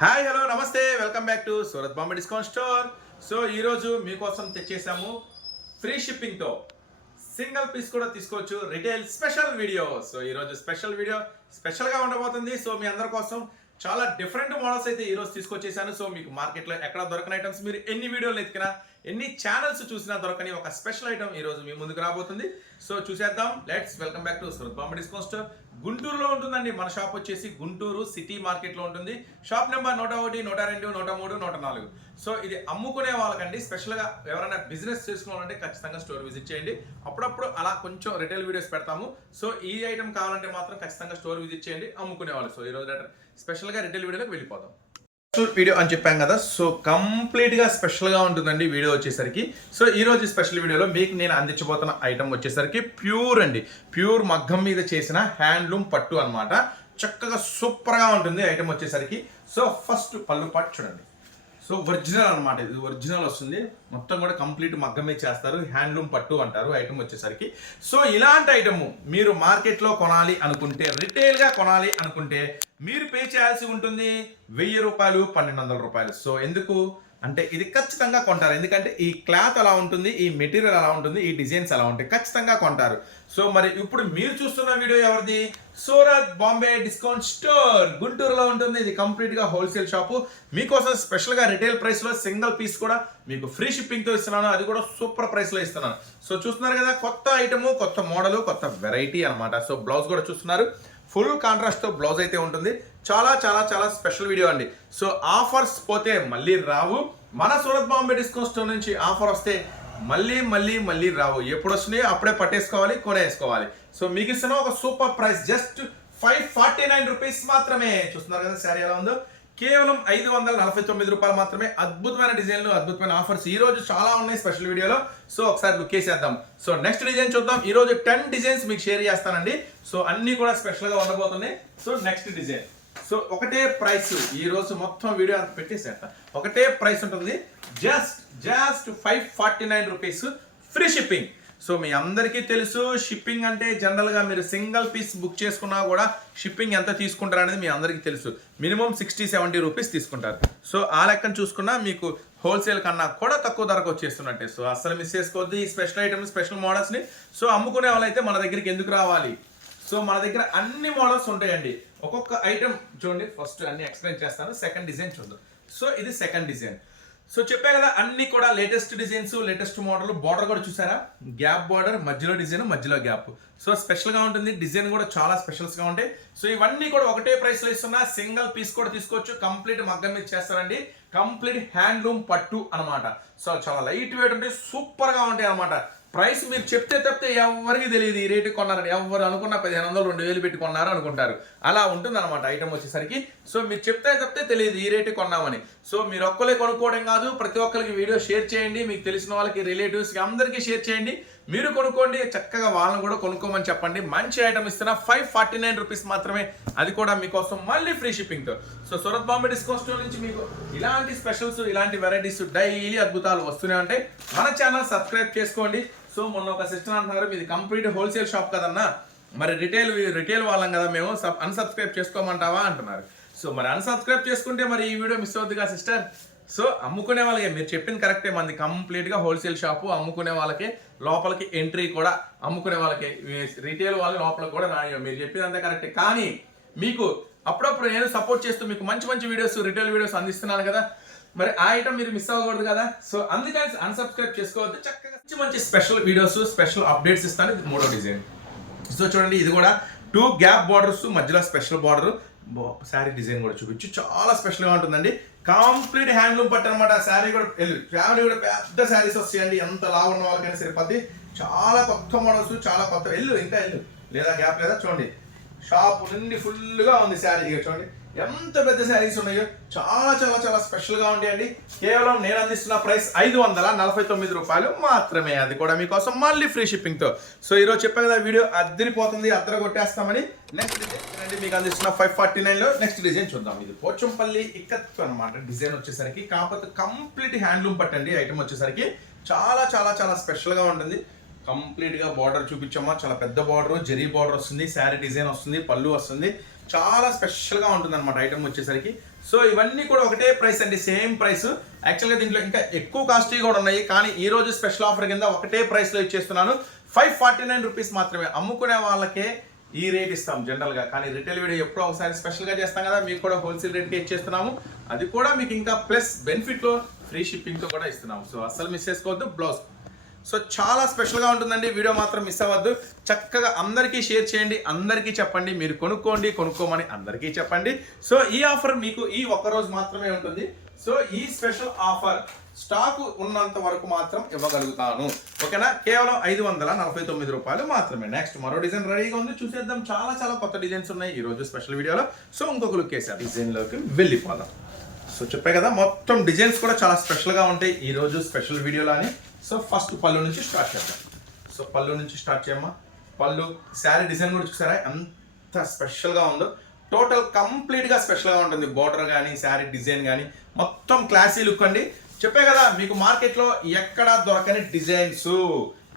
Hi hello నమస్తే. Welcome back to Surat Bombay discount store so ఈరోజు మీకోసం తెచ్చేసాము ఫ్రీ షిప్పింగ్తో సింగిల్ పీస్ కూడా తీసుకోవచ్చు. రిటైల్ స్పెషల్ వీడియో సో ఈరోజు స్పెషల్ వీడియో స్పెషల్గా ఉండబోతుంది. సో మీ అందరి కోసం చాలా డిఫరెంట్ మోడల్స్ అయితే ఈరోజు తీసుకొచ్చేసాను. సో మీకు మార్కెట్లో ఎక్కడ దొరకని ఐటమ్స్ మీరు ఎన్ని వీడియోలు ఎత్తికినా ఎన్ని ఛానల్స్ చూసినా దొరకని ఒక స్పెషల్ ఐటమ్ ఈరోజు మీ ముందుకు రాబోతుంది. సో చూసేద్దాం. Let's welcome back to Surat Bombay discount store గుంటూరులో ఉంటుందండి. మన షాప్ వచ్చేసి గుంటూరు సిటీ మార్కెట్లో ఉంటుంది. షాప్ నెంబర్ నూట ఒకటి నూట రెండు నూట మూడు నూట నాలుగు. సో ఇది అమ్ముకునే వాళ్ళకండి. స్పెషల్గా ఎవరైనా బిజినెస్ చేసుకోవాలంటే ఖచ్చితంగా స్టోర్ విజిట్ చేయండి. అప్పుడప్పుడు అలా కొంచెం రిటైల్ వీడియోస్ పెడతాము. సో ఈ ఐటమ్ కావాలంటే మాత్రం ఖచ్చితంగా స్టోర్ విజిట్ చేయండి. అమ్ముకునే వాళ్ళు. సో ఈరోజు స్పెషల్గా రిటైల్ వీడియోలోకి వెళ్ళిపోతాం వీడియో అని చెప్పాం కదా సో కంప్లీట్గా స్పెషల్గా ఉంటుందండి వీడియో వచ్చేసరికి. సో ఈ రోజు స్పెషల్ వీడియోలో మీకు నేను అందించబోతున్న ఐటమ్ వచ్చేసరికి ప్యూర్ అండి. ప్యూర్ మగ్గం మీద చేసిన హ్యాండ్లూమ్ పట్టు అనమాట చక్కగా సూపర్గా ఉంటుంది ఐటమ్ వచ్చేసరికి. సో ఫస్ట్ పళ్ళు పట్టు చూడండి. సో ఒరిజినల్ అనమాట ఇది ఒరిజినల్ వస్తుంది. మొత్తం కూడా కంప్లీట్ మగ్గమే చేస్తారు. హ్యాండ్లూమ్ పట్టు అంటారు ఐటమ్ వచ్చేసరికి. సో ఇలాంటి ఐటమ్ మీరు మార్కెట్లో కొనాలి అనుకుంటే రిటైల్గా కొనాలి అనుకుంటే మీరు పే చేయాల్సి ఉంటుంది. వెయ్యి రూపాయలు పన్నెండు వందల రూపాయలు. సో ఎందుకు? అంటే ఇది ఖచ్చితంగా కొంటారు. ఎందుకంటే ఈ క్లాత్ ఎలా ఉంటుంది ఈ మెటీరియల్ ఎలా ఉంటుంది ఈ డిజైన్స్ అలా ఉంటాయి. ఖచ్చితంగా కొంటారు. సో మరి ఇప్పుడు మీరు చూస్తున్న వీడియో ఎవరిది? సూరత్ బాంబే డిస్కౌంట్ స్టోర్ గుంటూరులో ఉంటుంది. ఇది కంప్లీట్గా హోల్సేల్ షాపు. మీకోసం స్పెషల్గా రిటైల్ ప్రైస్లో సింగిల్ పీస్ కూడా మీకు ఫ్రీ షిప్పింగ్తో ఇస్తున్నాను. అది కూడా సూపర్ ప్రైస్లో ఇస్తున్నాను. సో చూస్తున్నారు కదా కొత్త ఐటము కొత్త మోడలు కొత్త వెరైటీ అన్నమాట. సో బ్లౌజ్ కూడా చూస్తున్నారు. ఫుల్ కాంట్రాస్ట్తో బ్లౌజ్ అయితే ఉంటుంది. చాలా చాలా చాలా స్పెషల్ వీడియో అండి. సో ఆఫర్స్ పోతే మళ్ళీ రావు. మన సూరత్ బాంబే డిస్కౌంట్ స్టోర్ నుంచి ఆఫర్ వస్తే మళ్ళీ మళ్ళీ మళ్ళీ రావు. ఎప్పుడు వస్తున్నాయో అప్పుడే పట్టేసుకోవాలి కొనేసుకోవాలి. సో మీకు ఇస్తున్న ఒక super price just five forty nine rupees మాత్రమే. చూస్తున్నారు కదా శారీ ఎలా ఉందో? కేవలం ఐదు వందల నలభై తొమ్మిది రూపాయలు మాత్రమే అద్భుతమైన డిజైన్లు అద్భుతమైన ఆఫర్స్ ఈ రోజు చాలా ఉన్నాయి స్పెషల్ వీడియోలో సో ఒకసారి లుక్ చేసేద్దాం. సో నెక్స్ట్ డిజైన్ చూద్దాం. ఈ రోజు టెన్ డిజైన్స్ మీకు షేర్ చేస్తానండి. సో అన్ని కూడా స్పెషల్గా ఉండబోతున్నాయి. సో నెక్స్ట్ డిజైన్ సో ఒకటే ప్రైస్ ఈ రోజు మొత్తం వీడియో అంత పెట్టేసేట ఒకటే ప్రైస్ ఉంటుంది. Just just five forty nine rupees free shipping so మీ అందరికీ తెలుసు షిప్పింగ్ అంటే జనరల్గా మీరు సింగిల్ పీస్ బుక్ చేసుకున్నా కూడా షిప్పింగ్ ఎంత తీసుకుంటారు అనేది మీ అందరికీ తెలుసు. మినిమం సిక్స్టీ సెవెంటీ రూపీస్ తీసుకుంటారు. సో ఆ లెక్కను చూసుకున్నా మీకు హోల్సేల్ కన్నా కూడా తక్కువ ధరకు వచ్చేస్తున్నట్టే. సో అసలు మిస్ చేసుకోవద్దు ఈ స్పెషల్ ఐటమ్స్ స్పెషల్ మోడల్స్ని సో అమ్ముకునే వాళ్ళైతే మన దగ్గరికి ఎందుకు రావాలి? సో మన దగ్గర అన్ని మోడల్స్ ఉంటాయండి. ఒక్కొక్క ఐటమ్ చూడండి ఫస్ట్ అన్ని ఎక్స్ప్లెయిన్ చేస్తాను సెకండ్ డిజైన్ చూద్దాం. సో ఇది సెకండ్ డిజైన్ సో చెప్పా కదా అన్ని కూడా latest designs latest model border కూడా చూసారా? గ్యాప్ బార్డర్ మధ్యలో డిజైన్ మధ్యలో గ్యాప్ సో స్పెషల్గా ఉంటుంది డిజైన్ కూడా చాలా స్పెషల్స్గా ఉంటాయి. సో ఇవన్నీ కూడా ఒకటే ప్రైస్లో ఇస్తున్నా సింగిల్ పీస్ కూడా తీసుకోవచ్చు కంప్లీట్ మగ్గం మీద చేస్తారండి. కంప్లీట్ హ్యాండ్లూమ్ పట్టు అనమాట సో చాలా లైట్ వెయిట్ ఉంటాయి సూపర్గా ఉంటాయి అనమాట ప్రైస్ మీరు చెప్తే తప్పితే ఎవరికి తెలియదు. ఈ రేటు కొన్నారని ఎవరు అనుకున్న పదిహేను వందలు రెండు వేలు పెట్టి కొన్నారు అనుకుంటారు. అలా ఉంటుంది అనమాట ఐటమ్ వచ్చేసరికి. సో మీరు చెప్తే తప్పితే తెలియదు ఈ రేటు కొన్నామని. సో మీరు ఒక్కలే కొనుక్కోవడం కాదు ప్రతి ఒక్కరికి వీడియో షేర్ చేయండి. మీకు తెలిసిన వాళ్ళకి రిలేటివ్స్కి అందరికీ షేర్ చేయండి. మీరు కొనుక్కోండి చక్కగా వాళ్ళని కూడా కొనుక్కోమని చెప్పండి. మంచి ఐటమ్ ఇస్తున్నా ఫైవ్ ఫార్టీ నైన్ రూపీస్ మాత్రమే. అది కూడా మీకోసం మళ్ళీ free షిప్పింగ్తో. So Surat Bombay discount store నుంచి మీకు ఇలాంటి స్పెషల్స్ ఇలాంటి వెరైటీస్ డైలీ అద్భుతాలు వస్తూనే ఉంటాయి. మన ఛానల్ సబ్స్క్రైబ్ చేసుకోండి. సో మొన్న ఒక సిస్టర్ అంటున్నారు మీది కంప్లీట్ హోల్సేల్ షాప్ కదన్నా? మరి రిటైల్ రిటైల్ వాళ్ళం కదా మేము సబ్ అన్సబ్స్క్రైబ్ చేసుకోమంటావా అంటున్నారు. సో మరి అన్సబ్స్క్రైబ్ చేసుకుంటే మరి ఈ వీడియో మిస్ అవుతుందిగా సిస్టర్? సో అమ్ముకునే వాళ్ళకి మీరు చెప్పింది కరెక్టే మంది కంప్లీట్గా హోల్సేల్ షాపు అమ్ముకునే వాళ్ళకి లోపలికి ఎంట్రీ కూడా అమ్ముకునే వాళ్ళకి రిటైల్ వాళ్ళ లోపల కూడా రాని మీరు చెప్పిందంతా కరెక్టే. కానీ మీకు అప్పుడప్పుడు నేను సపోర్ట్ చేస్తూ మీకు మంచి మంచి వీడియోస్ రిటైల్ వీడియోస్ అందిస్తున్నాను కదా. మరి ఆ ఐటమ్ మీరు మిస్ అవ్వకూడదు కదా. సో అందుకని అన్సబ్స్క్రైబ్ చేసుకోవద్దు. చక్కగా మంచి మంచి స్పెషల్ వీడియోస్ స్పెషల్ అప్డేట్స్ ఇస్తాను. ఇది మూడో డిజైన్ సో చూడండి ఇది కూడా టూ గ్యాప్ బార్డర్స్ మధ్యలో స్పెషల్ బార్డర్ శారీ డిజైన్ కూడా చూపించు. చాలా స్పెషల్గా ఉంటుందండి. కంప్లీట్ హ్యాండ్లూమ్ పట్టు అనమాట శారీ కూడా ఫ్యామిలీ కూడా పెద్ద శారీస్ వస్తాయండి. ఎంత లావు ఉన్న వాళ్ళకైనా సరిపోద్ది. చాలా కొత్త మోడల్స్ చాలా కొత్త. వెళ్ళు ఇంకా వెళ్ళు. లేదా గ్యాప్ లేదా చూడండి. షాప్ నుండి ఫుల్గా ఉంది శారీ. ఇక చూడండి. ఎంత పెద్ద శారీస్ ఉన్నాయో చాలా చాలా చాలా స్పెషల్గా ఉంటాయండి. కేవలం నేను అందిస్తున్న ప్రైస్ ఐదు వందల నలభై తొమ్మిది రూపాయలు మాత్రమే. అది కూడా మీకోసం మళ్ళీ ఫ్రీ షిప్పింగ్తో సో ఈరోజు చెప్పా కదా వీడియో అద్దరిపోతుంది అద్దర కొట్టేస్తామని నెక్స్ట్ డిజైన్ మీకు అందిస్తున్న ఫైవ్ ఫార్టీ నైన్లో నెక్స్ట్ డిజైన్ చూద్దాం. ఇది పోచంపల్లి ఇక్కత్తు అనమాట డిజైన్ వచ్చేసరికి కాకపోతే కంప్లీట్ హ్యాండ్లూమ్ పట్టండి ఐటమ్ వచ్చేసరికి. చాలా చాలా చాలా స్పెషల్గా ఉంటుంది. కంప్లీట్గా బార్డర్ చూపించమ్మా చాలా పెద్ద బార్డర్ జరీ బార్డర్ వస్తుంది శారీ డిజైన్ వస్తుంది పళ్ళు వస్తుంది. చాలా స్పెషల్గా ఉంటుంది అనమాట ఐటమ్ వచ్చేసరికి. సో ఇవన్నీ కూడా ఒకటే ప్రైస్ అండి సేమ్ ప్రైస్ యాక్చువల్గా దీంట్లో ఇంకా ఎక్కువ కాస్ట్లీ కూడా ఉన్నాయి కానీ ఈ రోజు స్పెషల్ ఆఫర్ కింద ఒకటే ప్రైస్లో ఇచ్చేస్తున్నాను. ఫైవ్ ఫార్టీ నైన్ రూపీస్ మాత్రమే. అమ్ముకునే వాళ్ళకే ఈ రేట్ ఇస్తాం జనరల్గా కానీ రిటైల్ వీడియో ఎప్పుడో ఒకసారి స్పెషల్గా చేస్తాం కదా మీకు కూడా హోల్సేల్ రేట్కి ఇచ్చేస్తున్నాము. అది కూడా మీకు ఇంకా ప్లస్ బెనిఫిట్లో ఫ్రీ షిప్పింగ్తో కూడా ఇస్తున్నాము. సో అస్సలు మిస్ చేసుకోవద్దు బ్లౌజ్ సో చాలా స్పెషల్గా ఉంటుందండి. వీడియో మాత్రం మిస్ అవ్వద్దు. చక్కగా అందరికీ షేర్ చేయండి. అందరికీ చెప్పండి. మీరు కొనుక్కోండి కొనుక్కోమని అందరికీ చెప్పండి. సో ఈ ఆఫర్ మీకు ఈ ఒక్క రోజు మాత్రమే ఉంటుంది. సో ఈ స్పెషల్ ఆఫర్ స్టాకు ఉన్నంత వరకు మాత్రం ఇవ్వగలుగుతాను. ఓకేనా? కేవలం ఐదు వందల నలభై తొమ్మిది రూపాయలు మాత్రమే. నెక్స్ట్ మరో డిజైన్ రెడీగా ఉంది. చూసేద్దాం. చాలా చాలా కొత్త డిజైన్స్ ఉన్నాయి ఈ రోజు స్పెషల్ వీడియోలో. సో ఇంకొక లుక్ వేసి డిజైన్లోకి వెళ్ళిపోదాం. సో చెప్పే కదా మొత్తం డిజైన్స్ కూడా చాలా స్పెషల్గా ఉంటాయి ఈ రోజు స్పెషల్ వీడియోలో అని. సో ఫస్ట్ పళ్ళు నుంచి స్టార్ట్ చేద్దాం. సో పళ్ళు నుంచి స్టార్ట్ చేయమ్మా. పళ్ళు శారీ డిజైన్ కూడా చూసారా? ఎంత స్పెషల్గా ఉందో. టోటల్ కంప్లీట్గా స్పెషల్గా ఉంటుంది బార్డర్ కానీ శారీ డిజైన్ కానీ మొత్తం క్లాసీ లుక్ అండి. చెప్పే కదా మీకు మార్కెట్లో ఎక్కడా దొరకని డిజైన్స్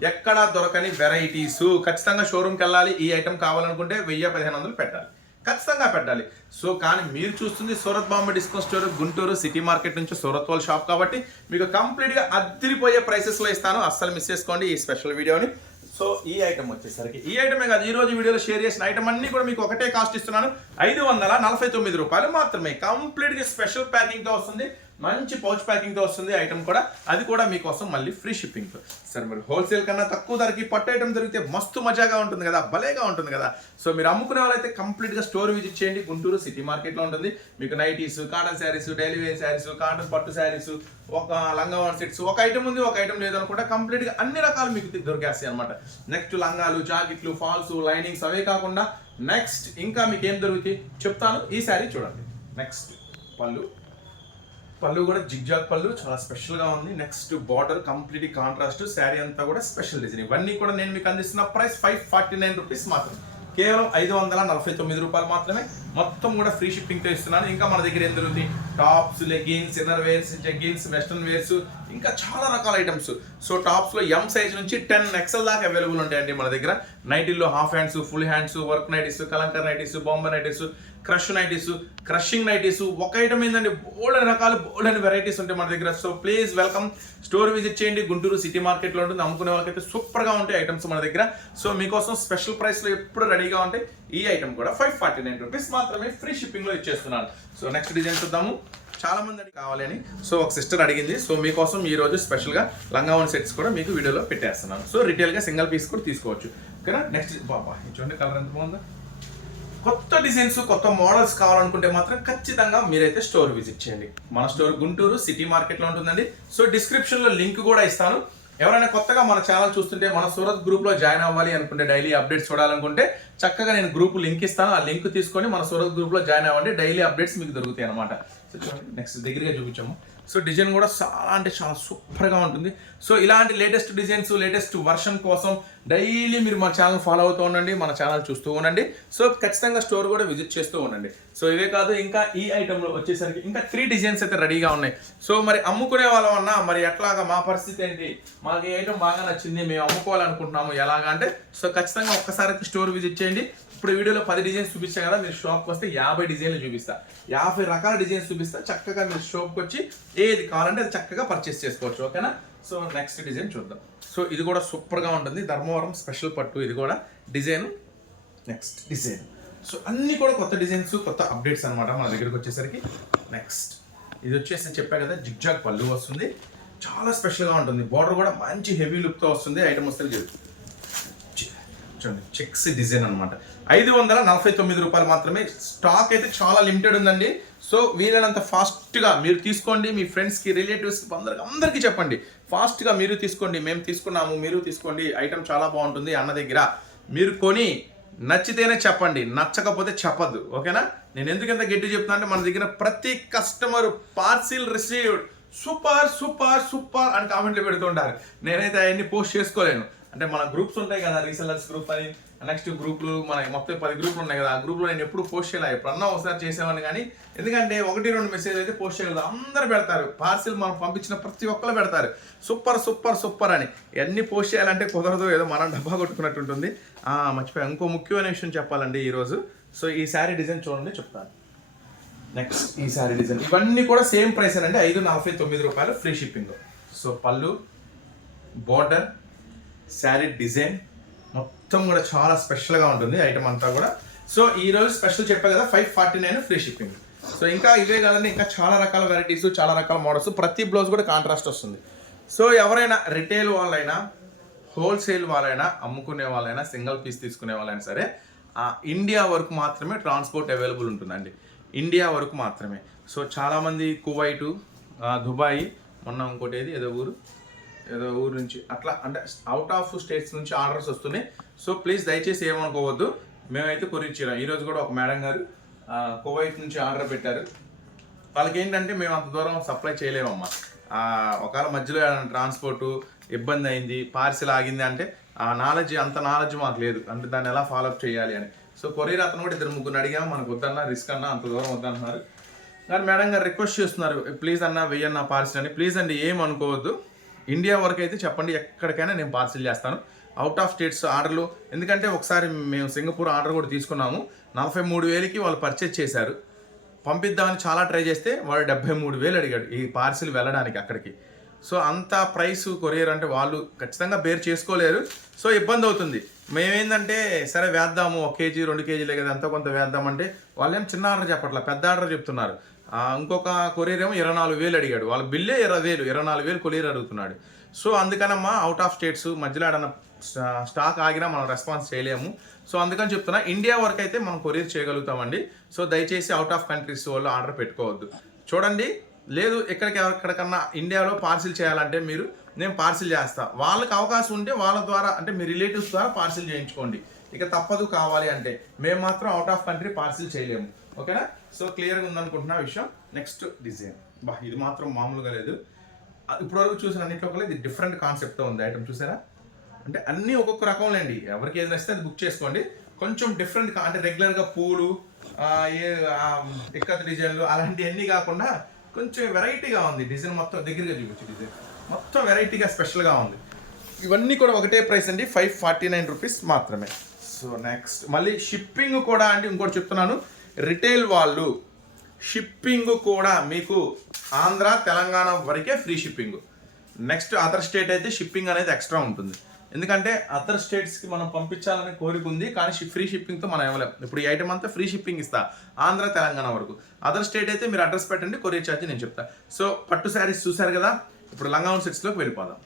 ఎక్కడా దొరకని వెరైటీస్ ఖచ్చితంగా షోరూమ్కి వెళ్ళాలి. ఈ ఐటమ్ కావాలనుకుంటే వెయ్యి పదిహేను వందలు పెట్టాలి. ఖచ్చితంగా పెట్టాలి. సో కానీ మీరు చూస్తుంది Surat Bombay discount store Guntur city market నుంచి సూరత్ వాళ్ళ షాప్ కాబట్టి మీకు కంప్లీట్గా అద్దరిపోయే ప్రైసెస్లో ఇస్తాను. అస్సలు మిస్ చేసుకోండి ఈ స్పెషల్ వీడియోని. సో ఈ ఐటమ్ వచ్చేసరికి ఈ ఐటమే కాదు ఈ రోజు వీడియోలో షేర్ చేసిన ఐటమ్ అన్ని కూడా మీకు ఒకటే కాస్ట్ ఇస్తున్నాను. ఐదు వందల నలభై తొమ్మిది రూపాయలు మాత్రమే. కంప్లీట్గా స్పెషల్ ప్యాకింగ్తో వస్తుంది. మంచి పౌచ్ ప్యాకింగ్తో వస్తుంది ఐటమ్ కూడా. అది కూడా మీకోసం మళ్ళీ ఫ్రీ షిప్పింగ్ సరే మరి హోల్సేల్ కన్నా తక్కువ ధరకి పట్టు ఐటమ్ దొరికితే మస్తు మజాగా ఉంటుంది కదా భలేగా ఉంటుంది కదా. సో మీరు అమ్ముకునే వాళ్ళైతే కంప్లీట్గా స్టోర్ విజిట్ చేయండి. గుంటూరు సిటీ మార్కెట్లో ఉంటుంది. మీకు nighties cotton saris daily wear saris cotton పట్టు శారీస్ ఒక లంగా సెట్స్ ఒక ఐటమ్ ఉంది ఒక ఐటమ్ లేదనుకుంటే కంప్లీట్గా అన్ని రకాలు మీకు దొరికేస్తాయి అనమాట నెక్స్ట్ లంగాలు జాకెట్లు ఫాల్స్ లైనింగ్స్ అవే కాకుండా నెక్స్ట్ ఇంకా మీకు ఏం దొరుకుతాయి చెప్తాను. ఈ శారీ చూడండి. నెక్స్ట్ పళ్ళు. పళ్ళు కూడా జిగ్జాగ్ పళ్ళు చాలా స్పెషల్గా ఉంది. Next border complete contrast sari అంతా కూడా స్పెషల్ డిజైన్. ఇవన్నీ కూడా నేను మీకు అందిస్తున్న price five forty nine rupees మాత్రం కేవలం ఐదు వందల నలభై తొమ్మిది రూపాయలు మాత్రమే. మొత్తం కూడా ఫ్రీ షిప్పింగ్తో ఇస్తున్నాను. ఇంకా మన దగ్గర ఏం ఉంది tops leggings inner wears jeggings western wears ఇంకా చాలా రకాల ఐటమ్స్. సో టాప్స్లో ఎం సైజ్ నుంచి టెన్ ఎక్సెల్ దాకా అవైలబుల్ ఉంటాయండి మన దగ్గర. నైటీల్లో half hands full hands work nighties kalamkari nighties bomber nighties crush nighties crushing nighties ఒక ఐటమ్ ఏంటంటే బోల్డెన్ రకాలు బోల్డెన్ వెరైటీస్ ఉంటాయి మన దగ్గర. So please welcome store visit చేయండి. గుంటూరు సిటీ మార్కెట్లో ఉంటుంది. అమ్ముకునే వాళ్ళకైతే సూపర్గా ఉంటాయి ఐటమ్స్ మన దగ్గర. సో మీకోసం స్పెషల్ ప్రైస్లో ఎప్పుడు రెడీగా ఉంటాయి? ఈ ఐటమ్ కూడా ఫైవ్ ఫార్టీ నైన్ రూపీస్ మాత్రమే ఫ్రీ షిప్పింగ్లో ఇచ్చేస్తున్నాను. సో నెక్స్ట్ డిజైన్ చూద్దాము. చాలా మంది కావాలని కావాలి అని. సో ఒక సిస్టర్ అడిగింది. సో మీకోసం ఈ రోజు స్పెషల్గా లంగావన్ సెట్స్ కూడా మీకు వీడియోలో పెట్టేస్తున్నాను. సో రిటైల్గా సింగిల్ పీస్ కూడా తీసుకోవచ్చు. ఓకేనా? నెక్స్ట్ బాబా చూడండి కలర్ ఎంత బాగుందా. కొత్త డిజైన్స్ కొత్త మోడల్స్ కావాలనుకుంటే మాత్రం ఖచ్చితంగా మీరైతే స్టోర్ విజిట్ చేయండి. మన స్టోర్ గుంటూరు సిటీ మార్కెట్లో ఉంటుందండి. సో డిస్క్రిప్షన్లో లింక్ కూడా ఇస్తాను. ఎవరైనా కొత్తగా మన ఛానల్ చూస్తుంటే మన సూరత్ గ్రూప్లో జాయిన్ అవ్వాలి అనుకుంటే డైలీ అప్డేట్స్ చూడాలనుకుంటే చక్కగా నేను గ్రూప్ లింక్ ఇస్తాను. ఆ లింక్ తీసుకొని మన సూరత్ గ్రూప్లో జాయిన్ అవ్వండి. డైలీ అప్డేట్స్ మీకు దొరుకుతాయి అనమాట నెక్స్ట్ దగ్గరగా చూపించాము. సో డిజైన్ కూడా చాలా అంటే చాలా సూపర్గా ఉంటుంది. సో ఇలాంటి లేటెస్ట్ డిజైన్స్ లేటెస్ట్ వర్షన్ కోసం డైలీ మీరు మన ఛానల్ ఫాలో అవుతూ ఉండండి మన ఛానల్ చూస్తూ ఉండండి. సో ఖచ్చితంగా స్టోర్ కూడా విజిట్ చేస్తూ ఉండండి. సో ఇవే కాదు ఇంకా ఈ ఐటెంలో వచ్చేసరికి ఇంకా త్రీ డిజైన్స్ అయితే రెడీగా ఉన్నాయి. సో మరి అమ్ముకునే వాళ్ళమన్నా మరి ఎట్లాగా మా పరిస్థితి ఏంటి? మాకు ఈ ఐటమ్ బాగా నచ్చింది మేము అమ్ముకోవాలనుకుంటున్నాము ఎలాగా అంటే సో ఖచ్చితంగా ఒక్కసారి స్టోర్ విజిట్ చేయండి. ఇప్పుడు వీడియోలో పది డిజైన్స్ చూపించాం కదా మీరు షాప్కి వస్తే యాభై డిజైన్లు చూపిస్తా. యాభై రకాల డిజైన్స్ చూపిస్తా. చక్కగా మీరు షాప్కి వచ్చి ఏది కావాలంటే అది చక్కగా పర్చేస్ చేసుకోవచ్చు ఓకేనా సో నెక్స్ట్ డిజైన్ చూద్దాం. సో ఇది కూడా సూపర్గా ఉంటుంది. ధర్మవరం స్పెషల్ పట్టు ఇది కూడా డిజైన్. Next design. సో అన్ని కూడా కొత్త డిజైన్స్ కొత్త అప్డేట్స్ అనమాట మన దగ్గరికి వచ్చేసరికి. నెక్స్ట్ ఇది వచ్చేసి నేను చెప్పాను కదా జిగ్జాగ్ పళ్ళు వస్తుంది. చాలా స్పెషల్గా ఉంటుంది. బార్డర్ కూడా మంచి హెవీ లుక్తో వస్తుంది. ఐటమ్ వస్తే చెప్తుంది చూడండి చెక్స్ డిజైన్ అనమాట ఐదు వందల నలభై తొమ్మిది రూపాయలు మాత్రమే. స్టాక్ అయితే చాలా లిమిటెడ్ ఉందండి. సో వీలైనంత ఫాస్ట్గా మీరు తీసుకోండి. మీ ఫ్రెండ్స్కి రిలేటివ్స్కి అందరికి అందరికీ చెప్పండి. ఫాస్ట్గా మీరు తీసుకోండి. మేము తీసుకున్నాము మీరు తీసుకోండి. ఐటమ్ చాలా బాగుంటుంది అన్న దగ్గర. మీరు కొని నచ్చితేనే చెప్పండి. నచ్చకపోతే చెప్పద్దు. ఓకేనా? నేను ఎందుకంత గట్టి చెప్తున్నా అంటే మన దగ్గర ప్రతి customer parcel received super super super అని కామెంట్లు పెడుతుంటారు నేనైతే అవన్నీ పోస్ట్ చేసుకోలేను. అంటే మన గ్రూప్స్ ఉంటాయి కదా రీసెలర్స్ గ్రూప్ అని నెక్స్ట్ గ్రూప్లు మన మొత్తం పది గ్రూపులు ఉన్నాయి కదా ఆ గ్రూప్లో నేను ఎప్పుడు పోస్ట్ చేయాలి? ఎప్పుడన్నా ఒకసారి చేసేవాడిని కానీ ఎందుకంటే ఒకటి రెండు మెసేజ్ అయితే పోస్ట్ చేయలేదు. అందరు పెడతారు. పార్సిల్ మనం పంపించిన ప్రతి ఒక్కరు పెడతారు. సూపర్ సూపర్ సూపర్ అని. ఇవన్నీ పోస్ట్ చేయాలంటే కుదరదు ఏదో మనం డబ్బా కొట్టుకున్నట్టు ఉంటుంది. మర్చిపోయాను మర్చిపోయా. ఇంకో ముఖ్యమైన విషయం చెప్పాలండి ఈరోజు. సో ఈ శారీ డిజైన్ చూడండి చెప్తాను నెక్స్ట్ ఈ శారీ డిజైన్ ఇవన్నీ కూడా సేమ్ ప్రైస్ అండి ఐదు నలభై తొమ్మిది రూపాయలు ఫ్రీ షిప్పింగ్ సో పళ్ళు బార్డర్ శారీ డిజైన్ మొత్తం కూడా చాలా స్పెషల్గా ఉంటుంది ఐటమ్ అంతా కూడా. సో ఈ రోజు స్పెషల్ చెప్పా కదా five forty nine free shipping. So ఇంకా ఇవే కదండి ఇంకా చాలా రకాల వెరైటీస్ చాలా రకాల మోడల్స్ ప్రతి బ్లౌజ్ కూడా కాంట్రాస్ట్ వస్తుంది. సో ఎవరైనా రిటైల్ వాళ్ళైనా హోల్సేల్ వాళ్ళైనా అమ్ముకునే వాళ్ళైనా సింగిల్ పీస్ తీసుకునే వాళ్ళైనా సరే ఇండియా వరకు మాత్రమే ట్రాన్స్పోర్ట్ అవైలబుల్ ఉంటుందండి. ఇండియా వరకు మాత్రమే. సో చాలామంది కువైటు దుబాయ్ మొన్న ఇంకోటి ఏది ఏదో ఊరు? ఏదో ఊరు నుంచి అట్లా అంటే అవుట్ ఆఫ్ స్టేట్స్ నుంచి ఆర్డర్స్ వస్తున్నాయి. సో ప్లీజ్ దయచేసి ఏమనుకోవద్దు. మేమైతే కొరించాం ఈరోజు కూడా ఒక మేడం గారు కువైట్ నుంచి ఆర్డర్ పెట్టారు. వాళ్ళకి ఏంటంటే మేము అంత దూరం సప్లై చేయలేమమ్మా. ఒకవేళ మధ్యలో ట్రాన్స్పోర్టు ఇబ్బంది అయింది పార్సిల్ ఆగింది అంటే ఆ నాలెడ్జ్ అంత నాలెడ్జ్ మాకు లేదు. అంటే దాన్ని ఎలా ఫాలోఅప్ చేయాలి అని. సో కొరియర్ అతను కూడా ఇద్దరు ముగ్గురు అడిగాము మనకు వద్దన్నా రిస్క్ అన్నా అంత దూరం వద్దంటున్నారు. కానీ మేడం గారు రిక్వెస్ట్ చేస్తున్నారు ప్లీజ్ అన్న వెయ్యన్న పార్సిల్ అని. ప్లీజ్ అండి ఏం అనుకోవద్దు ఇండియా వరకు అయితే చెప్పండి ఎక్కడికైనా నేను పార్సిల్ చేస్తాను. అవుట్ ఆఫ్ స్టేట్స్ ఆర్డర్లు ఎందుకంటే ఒకసారి మేము సింగపూర్ ఆర్డర్ కూడా తీసుకున్నాము. నలభై మూడు వేలకి వాళ్ళు పర్చేజ్ చేశారు. పంపిద్దామని చాలా ట్రై చేస్తే వాడు డెబ్బై మూడు వేలు అడిగాడు ఈ పార్సిల్ వెళ్ళడానికి అక్కడికి. సో అంత ప్రైస్ కొరియర్ అంటే వాళ్ళు ఖచ్చితంగా బేర్ చేసుకోలేరు. సో ఇబ్బంది అవుతుంది. మేమేందంటే సరే వేద్దాము ఒక కేజీ రెండు కేజీలే కదా ఎంతో కొంత వేద్దామంటే వాళ్ళేం చిన్న ఆర్డర్ చెప్పట్లే పెద్ద ఆర్డర్ చెప్తున్నారు. ఇంకొక కొరియర్ ఏమో ఇరవై నాలుగు వేలు అడిగాడు. వాళ్ళ బిల్లే ఇరవై వేలు ఇరవై నాలుగు వేలు కొరియర్ అడుగుతున్నాడు. సో అందుకనమ్మా అవుట్ ఆఫ్ స్టేట్స్ మధ్యలో ఏడన్నా స్టా- స్టాక్ ఆగినా మనం రెస్పాన్స్ చేయలేము. సో అందుకని చెప్తున్నా ఇండియా వరకు అయితే మనం కొరియర్ చేయగలుగుతామండి. సో దయచేసి అవుట్ ఆఫ్ కంట్రీస్ వాళ్ళు ఆర్డర్ పెట్టుకోవద్దు. చూడండి లేదు ఎక్కడికి ఎక్కడికన్నా ఇండియాలో పార్సిల్ చేయాలంటే మీరు నేను పార్సిల్ చేస్తా. వాళ్ళకి అవకాశం ఉంటే వాళ్ళ ద్వారా అంటే మీ రిలేటివ్స్ ద్వారా పార్సిల్ చేయించుకోండి. ఇక తప్పదు కావాలి అంటే. మేము మాత్రం అవుట్ ఆఫ్ కంట్రీ పార్సిల్ చేయలేము. ఓకేనా? సో క్లియర్గా ఉందనుకుంటున్నా విషయం. నెక్స్ట్ డిజైన్ బా ఇది మాత్రం మామూలుగా లేదు. ఇప్పటివరకు చూసిన అన్నింటిలో కూడా ఇది డిఫరెంట్ కాన్సెప్ట్తో ఉంది. ఐటమ్ చూసారా? అంటే అన్నీ ఒక్కొక్క రకంలేండి. ఎవరికి ఏది నచ్చితే అది బుక్ చేసుకోండి. కొంచెం డిఫరెంట్ అంటే రెగ్యులర్గా పూలు ఏ ఆ, ఇక్కత్ డిజైన్లు అలాంటివన్నీ కాకుండా కొంచెం వెరైటీగా ఉంది. డిజైన్ మొత్తం దగ్గరగా చూపించు డిజైన్ మొత్తం వెరైటీగా స్పెషల్గా ఉంది. ఇవన్నీ కూడా ఒకటే ప్రైస్ అండి ఫైవ్ ఫార్టీ నైన్ రూపీస్ మాత్రమే. సో నెక్స్ట్ మళ్ళీ షిప్పింగ్ కూడా అండి ఇంకోటి చెప్తున్నాను. రిటైల్ వాళ్ళు షిప్పింగ్ కూడా మీకు ఆంధ్ర తెలంగాణ వరకే free shipping. Next other state అయితే షిప్పింగ్ అనేది ఎక్స్ట్రా ఉంటుంది. ఎందుకంటే అదర్ స్టేట్స్కి మనం పంపించాలని కోరిక ఉంది కానీ ఫ్రీ షిప్పింగ్తో మనం ఇవ్వలేం. ఇప్పుడు ఈ ఐటమ్ అంతా ఫ్రీ షిప్పింగ్ ఇస్తా ఆంధ్ర తెలంగాణ వరకు. అదర్ స్టేట్ అయితే మీరు అడ్రస్ పెట్టండి కొరియర్ ఛార్జ్ నేను చెప్తా. సో పట్టు శారీస్ చూసారు కదా? ఇప్పుడు లంగావన్ సెట్స్లోకి వెళ్ళిపోదాం.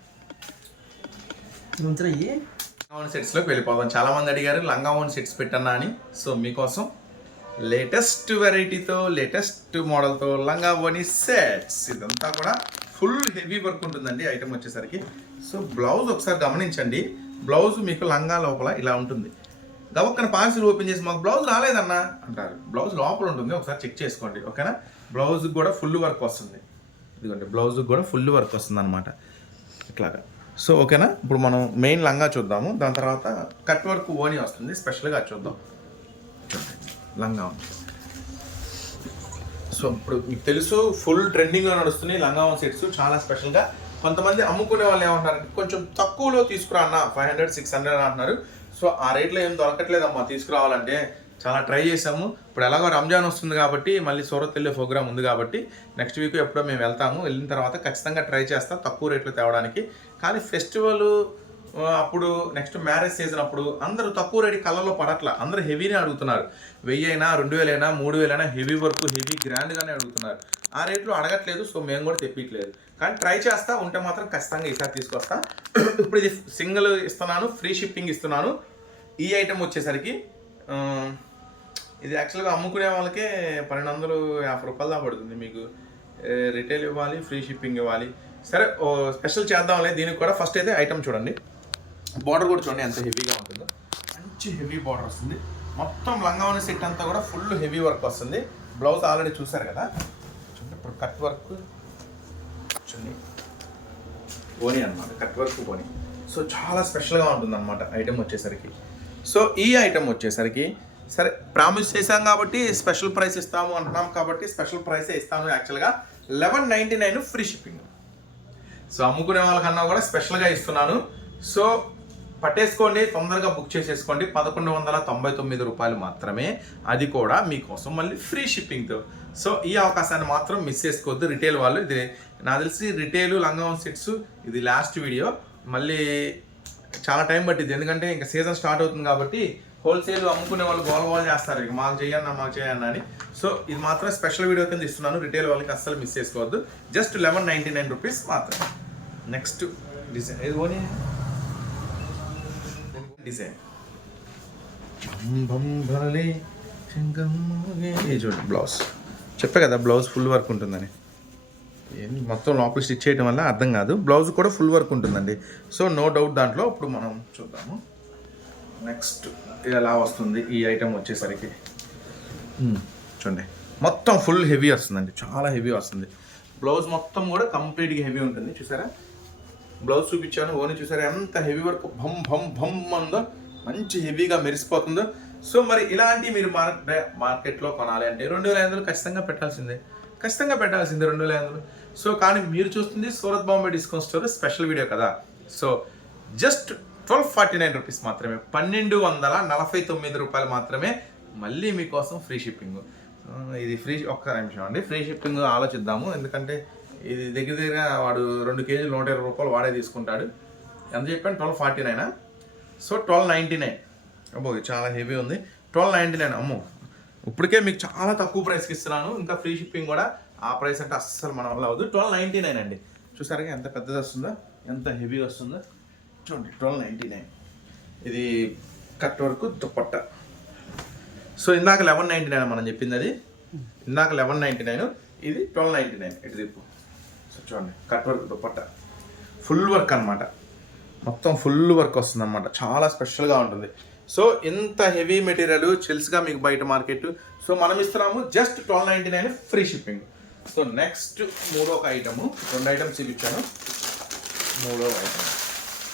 లంగావన్ సెట్స్లోకి వెళ్ళిపోదాం. చాలా మంది అడిగారు లంగావన్ సెట్స్ పెట్టన్నా అని. సో మీకోసం లేటెస్ట్ వెరైటీతో లేటెస్ట్ మోడల్తో లంగావోని సెట్స్ ఇదంతా కూడా ఫుల్ హెవీ వర్క్ ఉంటుందండి ఐటమ్ వచ్చేసరికి. సో బ్లౌజ్ ఒకసారి గమనించండి. బ్లౌజ్ మీకు లంగా లోపల ఇలా ఉంటుంది. గవక్కన పార్సిల్ ఓపెన్ చేసి మాకు బ్లౌజ్ రాలేదన్నా అంటారు. బ్లౌజ్ లోపల ఉంటుంది. ఒకసారి చెక్ చేసుకోండి. ఓకేనా? బ్లౌజ్ కూడా ఫుల్ వర్క్ వస్తుంది. ఇదిగోండి బ్లౌజ్ కూడా ఫుల్ వర్క్ వస్తుంది అనమాట ఇట్లాగా సో ఓకేనా ఇప్పుడు మనం మెయిన్ లంగా చూద్దాము. దాని తర్వాత కట్ వర్క్ ఓని వస్తుంది. స్పెషల్గా చూద్దాం. చూడండి లంగా సో ఇప్పుడు మీకు తెలుసు ఫుల్ ట్రెండింగ్లో నడుస్తున్నాయి లంగావన్ సెట్స్ చాలా స్పెషల్గా కొంతమంది అమ్ముకునే వాళ్ళు ఏమంటారంటే కొంచెం తక్కువలో తీసుకురా అన్న ఫైవ్ హండ్రెడ్ సిక్స్ హండ్రెడ్ అంటున్నారు. సో ఆ రేట్లో ఏం దొరకట్లేదమ్మా తీసుకురావాలంటే. చాలా ట్రై చేసాము ఇప్పుడు ఎలాగో రంజాన్ వస్తుంది కాబట్టి మళ్ళీ సూరత్ వెళ్ళే ప్రోగ్రామ్ ఉంది కాబట్టి నెక్స్ట్ వీక్ ఎప్పుడో మేము వెళ్తాము. వెళ్ళిన తర్వాత ఖచ్చితంగా ట్రై చేస్తాం తక్కువ రేట్లు తేవడానికి. కానీ ఫెస్టివల్ అప్పుడు నెక్స్ట్ మ్యారేజ్ సీజన్ అప్పుడు అందరూ తక్కువ రేటు కళ్ళలో పడట్ల. అందరూ హెవీనే అడుగుతున్నారు. వెయ్యి అయినా రెండు వేలైనా మూడు వేలైనా హెవీ వర్క్ హెవీ గ్రాండ్గానే అడుగుతున్నారు. ఆ రేట్లు అడగట్లేదు సో మేము కూడా తెప్పించలేదు. కానీ ట్రై చేస్తా ఉంటే మాత్రం ఖచ్చితంగా ఈసారి తీసుకొస్తా. ఇప్పుడు ఇది సింగిల్ ఇస్తున్నాను ఫ్రీ షిప్పింగ్ ఇస్తున్నాను. ఈ ఐటెం వచ్చేసరికి ఇది యాక్చువల్గా అమ్ముకునే వాళ్ళకే పన్నెండు వందలు యాభై రూపాయలు దాకా పడుతుంది మీకు. రిటైల్ ఇవ్వాలి ఫ్రీ షిప్పింగ్ ఇవ్వాలి. సరే ఓ స్పెషల్ చేద్దాంలే. దీనికి కూడా ఫస్ట్ అయితే ఐటమ్ చూడండి. బార్డర్ కూడా చూడండి ఎంత హెవీగా ఉంటుందో. మంచి హెవీ బార్డర్ వస్తుంది. మొత్తం లంగావని సెట్ అంతా కూడా ఫుల్ హెవీ వర్క్ వస్తుంది. బ్లౌజ్ ఆల్రెడీ చూసారు కదా. చూడండి ఇప్పుడు కట్ వర్క్. చూడండి. ఓని అనమాట కట్ వర్క్ ఓని సో చాలా స్పెషల్గా ఉంటుంది అనమాట ఐటెం వచ్చేసరికి. సో ఈ ఐటెం వచ్చేసరికి సరే ప్రామిస్ చేశాం కాబట్టి స్పెషల్ ప్రైస్ ఇస్తాము అంటున్నాం కాబట్టి స్పెషల్ ప్రైసే ఇస్తాను యాక్చువల్గా eleven ninety nine free shipping. So అమ్ముకునే వాళ్ళకన్నా కూడా స్పెషల్గా ఇస్తున్నాను. సో పట్టేసుకోండి తొందరగా బుక్ చేసేసుకోండి. పదకొండు వందల తొంభై తొమ్మిది రూపాయలు మాత్రమే. అది కూడా మీకోసం మళ్ళీ ఫ్రీ షిప్పింగ్తో సో ఈ అవకాశాన్ని మాత్రం మిస్ చేసుకోవద్దు. రిటైల్ వాళ్ళు ఇది నాకు తెలిసి రిటైల్ లంగావన్ సెట్స్ ఇది లాస్ట్ వీడియో మళ్ళీ చాలా టైం పట్టింది ఎందుకంటే ఇంకా సీజన్ స్టార్ట్ అవుతుంది కాబట్టి హోల్సేల్ అమ్ముకునే వాళ్ళు గోల గోల్ చేస్తారు. ఇక మాకు చేయన్న మాకు చేయన్నా అని. సో ఇది మాత్రం స్పెషల్ వీడియో కింద ఇస్తున్నాను. రిటైల్ వాళ్ళకి అస్సలు మిస్ చేసుకోవద్దు. Just eleven ninety nine rupees మాత్రం నెక్స్ట్ డిజైన్ ఇది ఓని డిజైన్ చూడండి బ్లౌజ్ చెప్పే కదా బ్లౌజ్ ఫుల్ వర్క్ ఉంటుందని. ఏంది మొత్తం లోపల స్టిచ్ చేయడం వల్ల అర్థం కాదు. బ్లౌజ్ కూడా ఫుల్ వర్క్ ఉంటుందండి. సో నో డౌట్ దాంట్లో ఇప్పుడు మనం చూద్దాము. నెక్స్ట్ ఎలా వస్తుంది ఈ ఐటమ్ వచ్చేసరికి. చూడండి. మొత్తం ఫుల్ హెవీ వస్తుందండి. చాలా హెవీ వస్తుంది. బ్లౌజ్ మొత్తం కూడా కంప్లీట్గా హెవీ ఉంటుంది. చూసారా? బ్లౌజ్ చూపించాను. ఓని చూసారా? ఎంత హెవీ వర్క్ భం భం భం ఉందో మంచి హెవీగా మెరిసిపోతుందో. సో మరి ఇలాంటి మీరు మార్కెట్ మార్కెట్లో కొనాలి అంటే రెండు వేల ఐదు ఖచ్చితంగా పెట్టాల్సిందే. ఖచ్చితంగా పెట్టాల్సిందే రెండు వేల ఐదు సో కానీ మీరు చూస్తుంది Surat Bombay discount store special video కదా. So just twelve forty nine rupees మాత్రమే. పన్నెండు వందల నలభై తొమ్మిది రూపాయలు మాత్రమే మళ్ళీ మీకోసం ఫ్రీ షిప్పింగ్. ఇది ఫ్రీ ఒక్క నిమిషం అండి. ఫ్రీ షిప్పింగ్ ఆలోచిద్దాము. ఎందుకంటే ఇది దగ్గర దగ్గర వాడు రెండు కేజీలు నూట ఇరవై రూపాయలు వాడే తీసుకుంటాడు. ఎంత చెప్పాను? ట్వెల్వ్ ఫార్టీ నైనా సో ట్వెల్వ్ నైంటీ నైన్ అబ్బో చాలా హెవీ ఉంది. ట్వెల్వ్ నైంటీ నైన్ అమ్మో ఇప్పటికే మీకు చాలా తక్కువ ప్రైస్కి ఇస్తున్నాను. ఇంకా ఫ్రీ షిప్పింగ్ కూడా ఆ ప్రైస్ అంటే అస్సలు మన వల్ల అవ్వదు. ట్వెల్వ్ నైంటీ నైన్ అండి. చూసారుగా ఎంత పెద్దది వస్తుందో? ఎంత హెవీ వస్తుందో? చూడండి ట్వెల్వ్ నైంటీ నైన్ ఇది కట్ వరకు దుప్పట్ట. సో ఇందాక లెవెన్ నైంటీ నైన్ మనం చెప్పింది అది ఇందాక లెవెన్ నైంటీ నైన్ ఇది ట్వెల్వ్ నైంటీ నైన్ ఇటు దిప్పు సో చూడండి cut work dupatta. Full work అన్నమాట. మొత్తం ఫుల్ వర్క్ వస్తుంది అనమాట చాలా స్పెషల్గా ఉంటుంది. సో ఇంత హెవీ మెటీరియల్ చెల్స్గా మీకు బయట మార్కెట్. సో మనం ఇస్తున్నాము just twelve ninety nine free shipping so next మూడో ఒక ఐటము రెండు ఐటమ్స్ చూపించాను మూడో ఐటమ్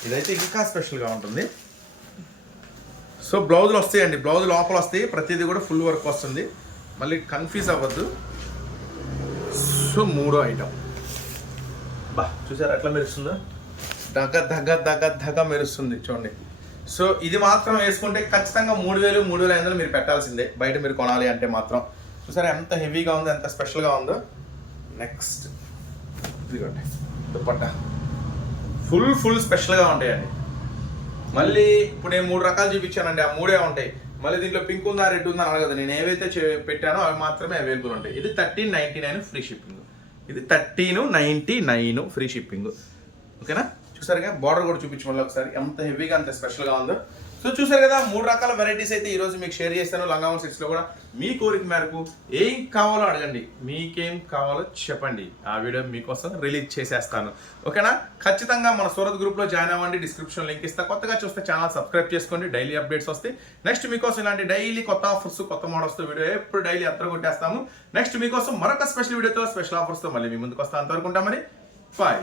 ఇదైతే ఇంకా స్పెషల్గా ఉంటుంది. సో బ్లౌజులు వస్తాయండి. బ్లౌజ్ లోపల వస్తాయి. ప్రతిదీ కూడా ఫుల్ వర్క్ వస్తుంది. మళ్ళీ కన్ఫ్యూజ్ అవ్వద్దు. సో మూడో ఐటమ్. బా చూసారు ఎట్లా మెరుస్తుందో? దగ్గ దగ్గ దగ్గ దగ్గ మెరుస్తుంది చూడండి. సో ఇది మాత్రం వేసుకుంటే ఖచ్చితంగా మూడు వేలు మూడు వేల ఐదు వందలు మీరు పెట్టాల్సిందే. బయట మీరు కొనాలి అంటే మాత్రం. చూసారా ఎంత హెవీగా ఉందో ఎంత స్పెషల్గా ఉందో. నెక్స్ట్. ఇదిగోండి. దుప్పట్టా ఫుల్ ఫుల్ స్పెషల్గా ఉంటాయండి. మళ్ళీ ఇప్పుడు నేను మూడు రకాలు చూపించానండి. ఆ మూడే ఉంటాయి. మళ్ళీ దీంట్లో పింక్ ఉందా రెడ్ ఉందా అని నేను ఏవైతే చే- పెట్టానో అవి మాత్రమే అవైలబుల్ ఉంటాయి. ఇది thirteen ninety nine free shipping. ఇది thirteen ninety nine free shipping. ఓకేనా? చూసారుగా? బార్డర్ కూడా చూపించమల్ల ఒకసారి. ఎంత హెవీగా అంత స్పెషల్గా ఉందో. సో చూసారు కదా మూడు రకాల వెరైటీస్ అయితే ఈరోజు మీకు షేర్ చేస్తాను లంగావన్ సిక్స్లో కూడా. మీ కోరిక మేరకు ఏం కావాలో అడగండి మీకేం కావాలో చెప్పండి. ఆ వీడియో మీకోసం రిలీజ్ చేసేస్తాను. ఓకేనా? ఖచ్చితంగా మన సూరత్ గ్రూప్లో జాయిన్ అవ్వండి డిస్క్రిప్షన్ లింక్ ఇస్తా. కొత్తగా చూస్తే ఛానల్ సబ్స్క్రైబ్ చేసుకోండి డైలీ అప్డేట్స్ వస్తాయి. నెక్స్ట్ మీకోసం ఇలాంటి డైలీ కొత్త ఆఫర్స్ కొత్త మోడల్స్తో వీడియో ఎప్పుడు డైలీ అత్ర కొట్టేస్తాము నెక్స్ట్ మీకోసం మరొక స్పెషల్ వీడియోతో స్పెషల్ ఆఫర్స్తో మళ్ళీ మీ ముందుకు వస్తా. అంతవరకు ఉంటామని బాయ్